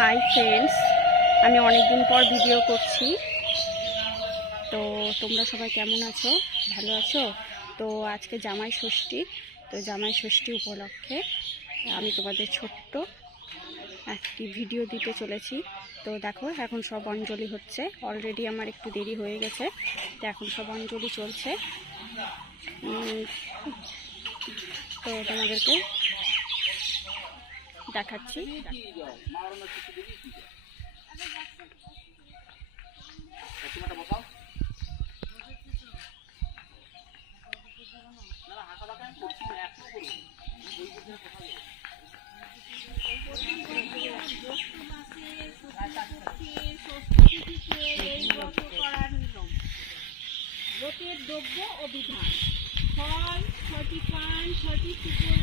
Hi friends আমি অনেক দিন পর ভিডিও করছি। তো তোমরা সবাই কেমন আছো? ভালো আছো? তো আজকে জামাই ষষ্ঠী। তো জামাই ষষ্ঠী উপলক্ষে আমি তোমাদের ছোট্ট একটি ভিডিও দিতে চলেছি। তো দেখো, এখন সব অঞ্জলি হচ্ছে। অলরেডি আমার একটু দেরি হয়ে গেছে। তো এখন সব অঞ্জলি চলছে। তো তোমাদেরকে দেখাচ্ছি। ব্রতের দ্রব্য ও বিধান। ফল ছটি পান, ছটি সুপুর-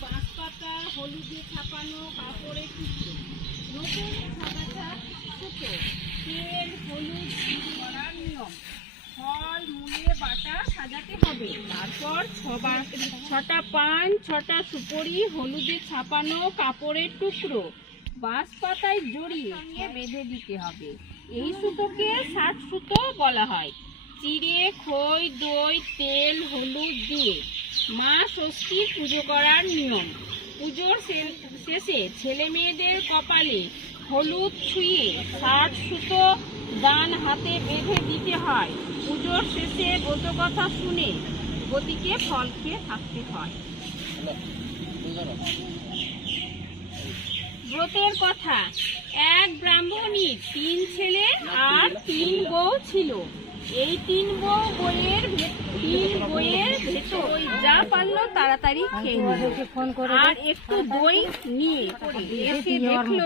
বাঁশপাতা হলুদে ছাপানো কাপড়ের টুকরো। নতুন সাদাটা সুতো তেল, হলুদ করার নিয়ম। ফল, মূলে বাটা সাজাতে হবে। তারপর ছটা পান, ছটা সুপরি, হলুদে ছাপানো কাপড়ের টুকরো। বাঁশ পাতায় জড়িয়ে বেঁধে দিতে হবে। এই সুতোকে ষাট সুতো বলা হয়। চিড়ে খই, দই, তেল, হলুদ দিয়ে মা ষষ্ঠীর পুজো করার নিয়ম। পুজোর শেষে ছেলে মেয়েদের কপালে হলুদ ছুঁয়ে ষাট সুতো ডান হাতে বেঁধে দিতে হয়। পুজোর শেষে ব্রত কথা শুনে গতিকে ফল খেয়ে থাকতে হয়। ব্রতের কথা, এক ব্রাহ্মণীর তিন ছেলে আর তিন বউ ছিল। এই তিন বইয়ের তিন বইয়ের যা পারল তাড়াতাড়ি খেয়ে নিল। আর একটু দই নিয়ে এসে দেখল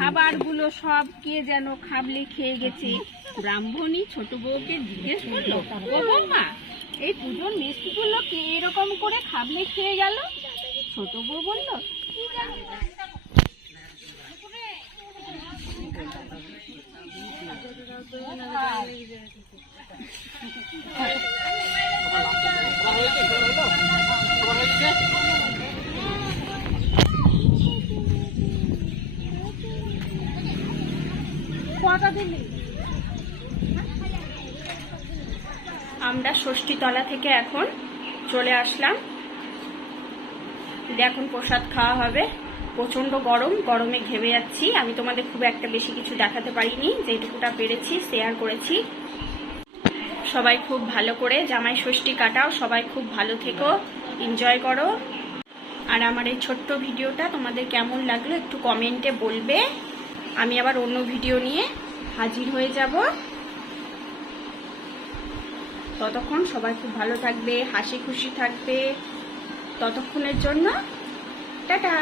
খাবারগুলো সব কে যেন খাবলে খেয়ে গেছে। ব্রাহ্মণী ছোট বউকে জিজ্ঞেস করল ও বৌমা, এই পুজোর মিষ্টিগুলো কে এরকম করে খাবলে খেয়ে গেল? ছোট বউ বলল, কি জানি আমরা ষষ্ঠীতলা থেকে এখন চলে আসলাম। এখন প্রসাদ খাওয়া হবে। প্রচণ্ড গরম, গরমে ঘেমে যাচ্ছি। আমি তোমাদের খুব একটা বেশি কিছু দেখাতে পারিনি, যেটুকুটা পেরেছি শেয়ার করেছি। সবাই খুব ভালো করে জামাই ষষ্ঠী কাটাও, সবাই খুব ভালো থেকো এনজয় করো। আর আমার এই ছোট্ট ভিডিওটা তোমাদের কেমন লাগল একটু কমেন্টে বলবে। আমি আবার অন্য ভিডিও নিয়ে হাজির হয়ে যাব। ততক্ষণ সবাই খুব ভালো থাকবে হাসি খুশি থাকবে। ততক্ষণের জন্য টাটা!